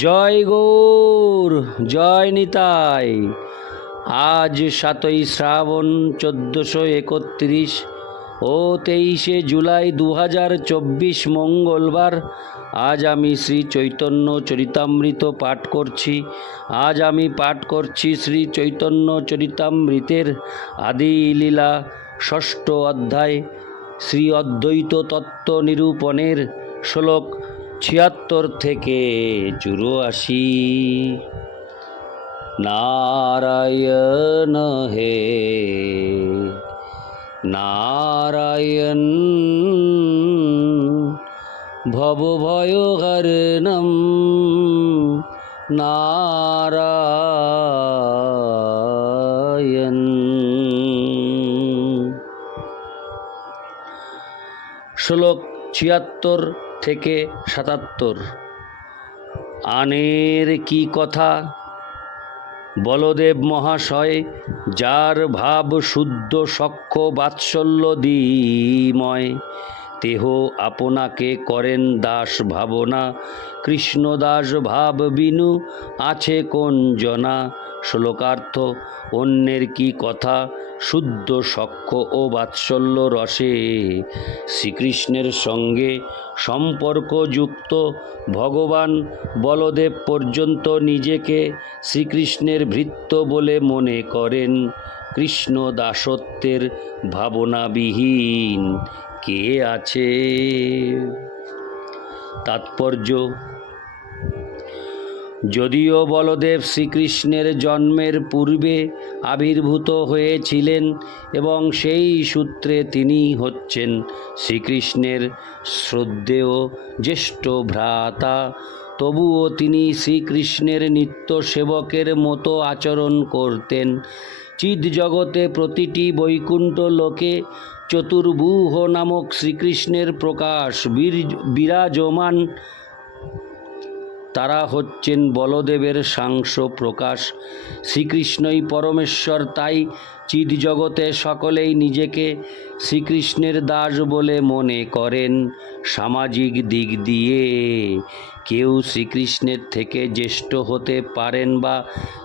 জয় গৌর, জয় নিতাই। আজ 7ই শ্রাবণ 1431 ও 23শে জুলাই 2024 মঙ্গলবার। আজ আমি শ্রী চৈতন্য চরিতামৃত পাঠ করছি। আজ আমি পাঠ করছি শ্রী চৈতন্য চরিতামৃতের আদি লীলা 6ষ্ঠ অধ্যায় শ্রী অদ্বৈত তত্ত্ব নিরূপণের শ্লোক 76 থেকে 84। নারায়ণ হে নারায়ণ, ভবভয়হরণম নারায়ণ। শ্লোক 76 থেকে 77। আনের কি কথা বলদেব মহাশয়, যার ভাব শুদ্ধ সখ্য বাৎসল্য দ্বিময়, তেহ আপনাকে করেন দাস ভাবনা। কৃষ্ণদাস ভাব বিনু আছে কোন জনা। শ্লোকার্থ: অন্যের কি কথা শুদ্ধ সখ্য ও বাৎসল্য রসে শ্রীকৃষ্ণের সঙ্গে সম্পর্কযুক্ত ভগবান বলদেব পর্যন্ত নিজেকে শ্রীকৃষ্ণের ভৃত্য বলে মনে করেন। কৃষ্ণ দাসত্বের ভাবনাবিহীন কে আছে? তাৎপর্য: যদিও বলদেব শ্রীকৃষ্ণের জন্মের পূর্বে আবির্ভূত হয়েছিলেন এবং সেই সূত্রে তিনি হচ্ছেন শ্রীকৃষ্ণের শ্রদ্ধেয় জ্যেষ্ঠ ভ্রাতা, তবুও তিনি শ্রীকৃষ্ণের নিত্য সেবকের মতো আচরণ করতেন। চিৎজগতে প্রতিটি বৈকুণ্ঠ লোকে চতুর্ভুজ নামক শ্রীকৃষ্ণের প্রকাশ বিরাজমান। তারা হচ্ছেন বলদেবের সাংস প্রকাশ। শ্রীকৃষ্ণই পরমেশ্বর, তাই চিৎজগতে সকলেই নিজেকে শ্রীকৃষ্ণের দাস বলে মনে করেন। সামাজিক দিক দিয়ে কেউ শ্রীকৃষ্ণের থেকে জ্যেষ্ঠ হতে পারেন বা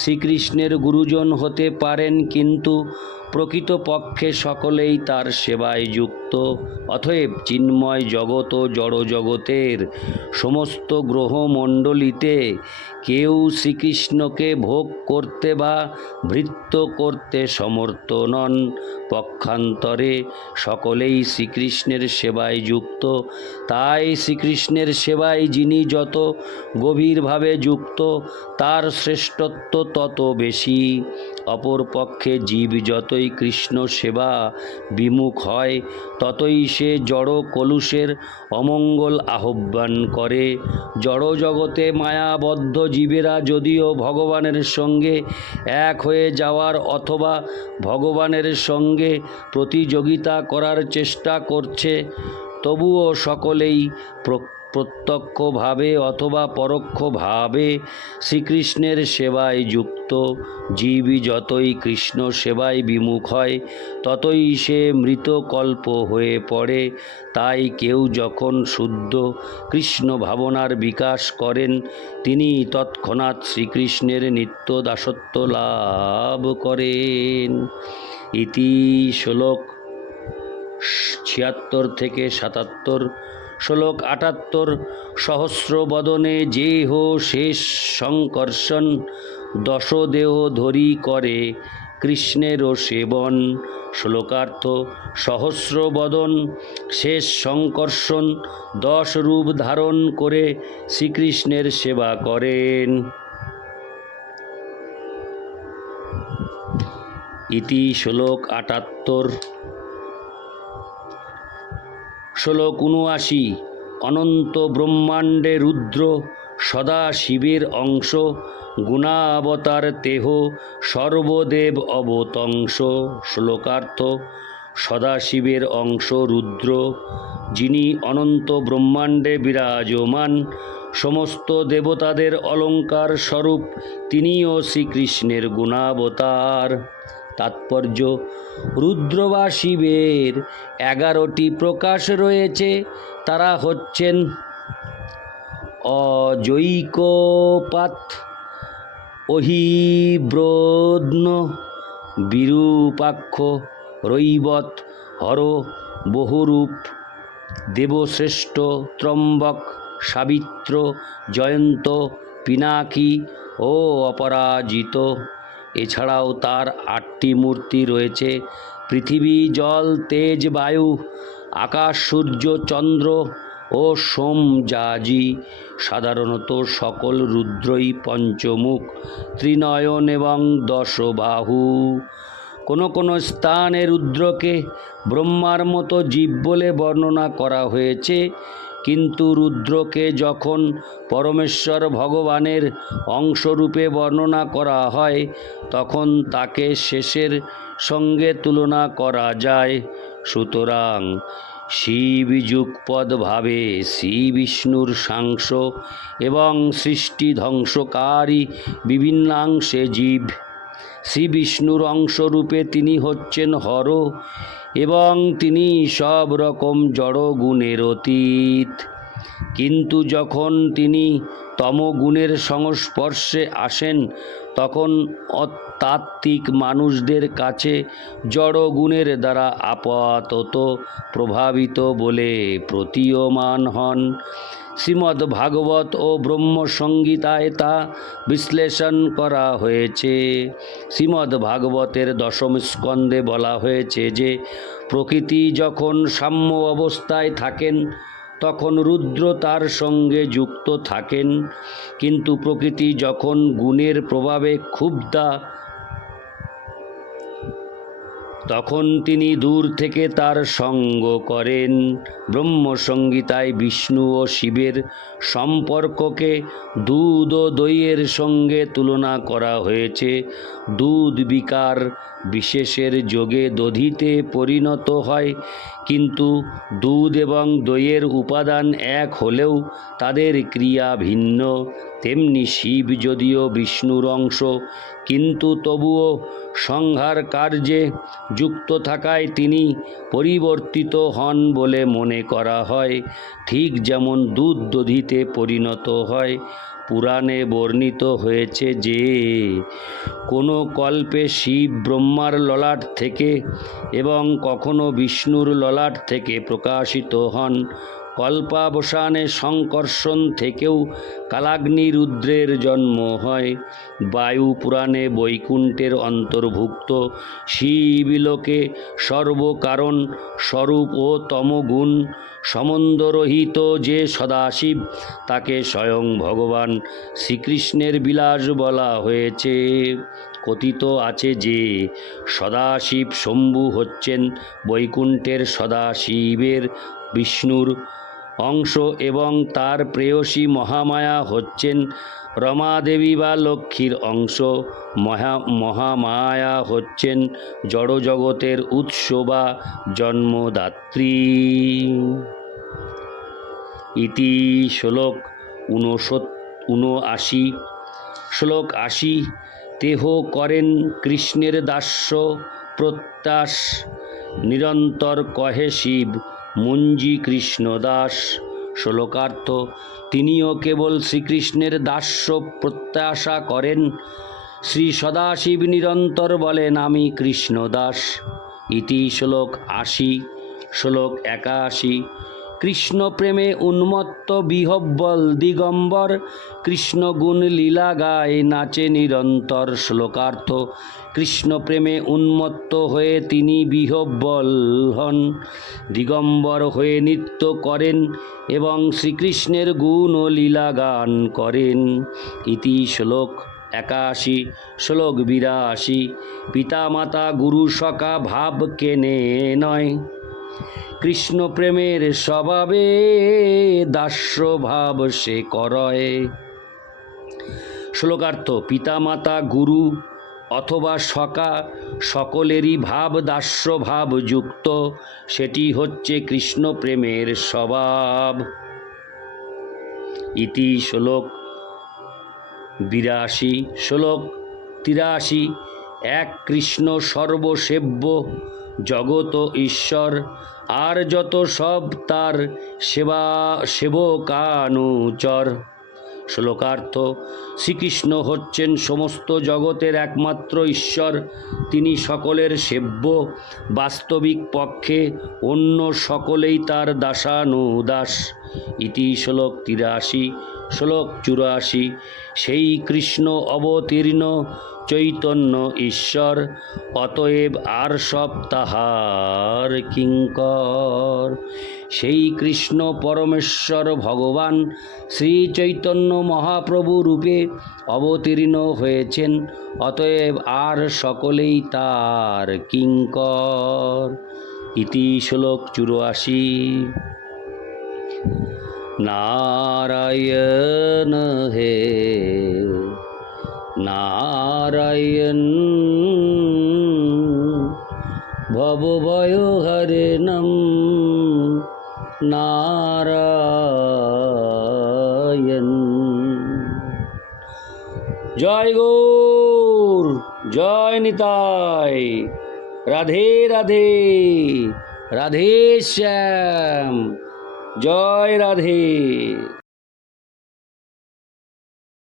শ্রীকৃষ্ণের গুরুজন হতে পারেন, কিন্তু প্রকৃতপক্ষে সকলেই তার সেবায় যুক্ত। অতএব চিন্ময় জগৎ ও জড়জগতের সমস্ত গ্রহমণ্ডলীতে কেউ শ্রীকৃষ্ণকে ভোগ করতে বা ভৃত্য করতে সমর্থ নন। পক্ষান্তরে সকলেই শ্রীকৃষ্ণের সেবায় যুক্ত। তাই শ্রীকৃষ্ণের সেবায় যিনি যত গভীরভাবে যুক্ত, তার শ্রেষ্ঠত্ব তত বেশি। অপরপক্ষে জীব যতই কৃষ্ণ সেবা বিমুখ হয়, ততই সে জড় কলুষের অমঙ্গল আহ্বান করে। জড়জগতে মায়াবদ্ধ জীবেরা যদিও ভগবানের সঙ্গে এক হয়ে যাওয়ার অথবা ভগবানের সঙ্গে প্রতিযোগিতা করার চেষ্টা করছে, তবুও সকলেই প্রত্যক্ষভাবে অথবা পরোক্ষভাবে শ্রীকৃষ্ণের সেবায় যুক্ত। জীব যতই কৃষ্ণ সেবায় বিমুখ হয়, ততই সে মৃতকল্প হয়ে পড়ে। তাই কেউ যখন শুদ্ধ কৃষ্ণ ভাবনার বিকাশ করেন, তিনি তৎক্ষণাৎ শ্রীকৃষ্ণের নিত্য দাসত্ব লাভ করেন। ইতি শ্লোক 76 থেকে 77। শ্লোক 78। সহস্র বদনে যেহ শেষ সংকর্ষণ, দশদেহ ধরি করে কৃষ্ণেরও সেবন। শ্লোকার্থ: সহস্র বদন শেষ সংকর্ষণ 10 রূপ ধারণ করে শ্রীকৃষ্ণের সেবা করেন। ইতি শ্লোক 78। শ্লোক 79। অনন্ত ব্রহ্মাণ্ডে রুদ্র সদা শিবের অংশ, গুণাবতার তেহ সর্বদেব অবতংশ। শ্লোকার্থ: সদাশিবের অংশ রুদ্র, যিনি অনন্ত ব্রহ্মাণ্ডে বিরাজমান, সমস্ত দেবতাদের অলঙ্কার স্বরূপ তিনিও শ্রীকৃষ্ণের গুণাবতার। তাৎপর্য: রুদ্র বা শিবের 11টি প্রকাশ রয়েছে। তারা হচ্ছেন অজৈকপাত অহিব্রোধ্ন বিরূপাক্ষ রৈবত হর বহুরূপ দেবশ্রেষ্ঠ ত্রম্বক সাবিত্র জয়ন্ত পিনাকি ও অপরাজিত। এছাড়াও তার 8টি মূর্তি রয়েছে: পৃথিবী, জল, তেজ, বায়ু, আকাশ, সূর্য, চন্দ্র ও সোমযাজী। সাধারণত সকল রুদ্রই পঞ্চমুখ, ত্রিনয়ন এবং 10 বাহু। কোনো কোনো স্থানে রুদ্রকে ব্রহ্মার মতো জীব বলে বর্ণনা করা হয়েছে, কিন্তু রুদ্রকে যখন পরমেশ্বর ভগবানের অংশরূপে বর্ণনা করা হয় তখন তাকে শেষের সঙ্গে তুলনা করা যায়। সুতরাং শিব যুগপদভাবে শ্রী বিষ্ণুর সাংস এবং সৃষ্টি ধ্বংসকারী বিভিন্নাংশে জীব। শ্রী বিষ্ণুর অংশরূপে তিনি হচ্ছেন হর এবং তিনি সব রকম জড় গুণের অতীত। কিন্তু যখন তিনি তমগুণের সংস্পর্শে আসেন তখন অতাত্ত্বিক মানুষদের কাছে জড় গুণের দ্বারা আপাতত প্রভাবিত বলে প্রতীয়মান হন। শ্রীমদ্ ভাগবত ও ব্রহ্মসংহিতায় তা বিশ্লেষণ করা হয়েছে। শ্রীমদ্ ভাগবতের 10ম স্কন্ধে বলা হয়েছে যে প্রকৃতি যখন সাম্য অবস্থায় থাকেন তখন রুদ্র তার সঙ্গে যুক্ত থাকেন, কিন্তু প্রকৃতি যখন গুণের প্রভাবে ক্ষুব্ধা তখন তিনি দূর থেকে তার সঙ্গ করেন। ব্রহ্মসংহিতায় বিষ্ণু ও শিবের সম্পর্ককে দুধ ও দইয়ের সঙ্গে তুলনা করা হয়েছে। দুধ বিকার বিশেষের যোগে দধিতে পরিণত হয়, কিন্তু দুধ এবং দইয়ের উপাদান এক হলেও তাদের ক্রিয়া ভিন্ন। তেমনি শিব যদিও বিষ্ণুর অংশ, কিন্তু তবুও সংহার কার্যে যুক্ত থাকায় তিনি পরিবর্তিত হন বলে মনে করা হয়। ঠিক যেমন দুধ দধিতে পরিণত হয়। পুরাণে বর্ণিত হয়েছে যে কোনো কল্পে শিব ব্রহ্মার ললাট থেকে এবং কখনো বিষ্ণুর ললাট থেকে প্রকাশিত হন। কল্পাবসানে সংকর্ষণ থেকেও কালাগ্নি রুদ্রের জন্ম হয়। বায়ু পুরাণে বৈকুণ্ঠের অন্তর্ভুক্ত শিবলোকে সর্বকারণ স্বরূপ ও তমগুণ সম্বন্ধরহিত যে সদাশিব, তাকে স্বয়ং ভগবান শ্রীকৃষ্ণের বিলাস বলা হয়েছে। কথিত আছে যে সদাশিব শম্ভু হচ্ছেন বৈকুণ্ঠের সদাশিবের বিষ্ণুর অংশ এবং তার প্রেয়সী মহামায়া হচ্ছেন রমাদেবী বা লক্ষ্মীর অংশ। মহামায়া হচ্ছেন জড়জগতের উৎস বা জন্মদাত্রী। ইতি শ্লোক 79। শ্লোক 80। তেহ করেন কৃষ্ণের দাস্য প্রত্যাশ, নিরন্তর কহে শিব মুঞ্জি কৃষ্ণ দাস। শ্লোকার্থ: তিনিও কেবল শ্রীকৃষ্ণের দাস্য প্রত্যাশা করেন। শ্রী সদাশিব নিরন্তর বলেন, আমি কৃষ্ণ দাস। ইতি শ্লোক 80। শ্লোক 81। কৃষ্ণ প্রেমে উন্মত্ত বিহব্বল দিগম্বর, কৃষ্ণ গুণ লীলা গায় নাচে নিরন্তর। শ্লোকার্থ: কৃষ্ণ প্রেমে উন্মত্ত হয়ে তিনি বিহব্বল হন, দিগম্বর হয়ে নৃত্য করেন এবং শ্রীকৃষ্ণের গুণ ও লীলা গান করেন। ইতি শ্লোক 81। শ্লোক 82। পিতা মাতা গুরু সখা ভাব কেনে নয়, কৃষ্ণ প্রেমের স্বভাবে দাস্য ভাব সে করয়। শ্লোকার্থ: পিতা মাতা গুরু অথবা সখা সকলেরই ভাব দাস্য ভাব যুক্ত, সেটি হচ্ছে কৃষ্ণ প্রেমের স্বভাব। ইতি শ্লোক 82। শ্লোক 83। এক কৃষ্ণ সর্বসেব্য, জগত ঈশ্বর, আর যত সব তার সেবকানুচর। শ্লোকার্থ: শ্রীকৃষ্ণ হচ্ছেন সমস্ত জগতের একমাত্র ঈশ্বর। তিনি সকলের সেব্য। বাস্তবিক পক্ষে অন্য সকলেই তার দাসানুদাস। ইতি শ্লোক 83। শ্লোক 84। সেই কৃষ্ণ অবতীর্ণ চৈতন্য ঈশ্বর, অতএব আর সব তাহার কিঙ্কর। সেই কৃষ্ণ পরমেশ্বর ভগবান শ্রী চৈতন্য মহাপ্রভু রূপে অবতীর্ণ হয়েছেন, অতএব আর সকলেই তার কিঙ্কর। ইতি শ্লোক 84। নারায়ণ হে নারায়ণ, ভবভয়হরণং নারায়ণ। জয় গৌর, জয় নিতাই, রাধে রাধে, রাধে শ্যাম, জয় রাধে।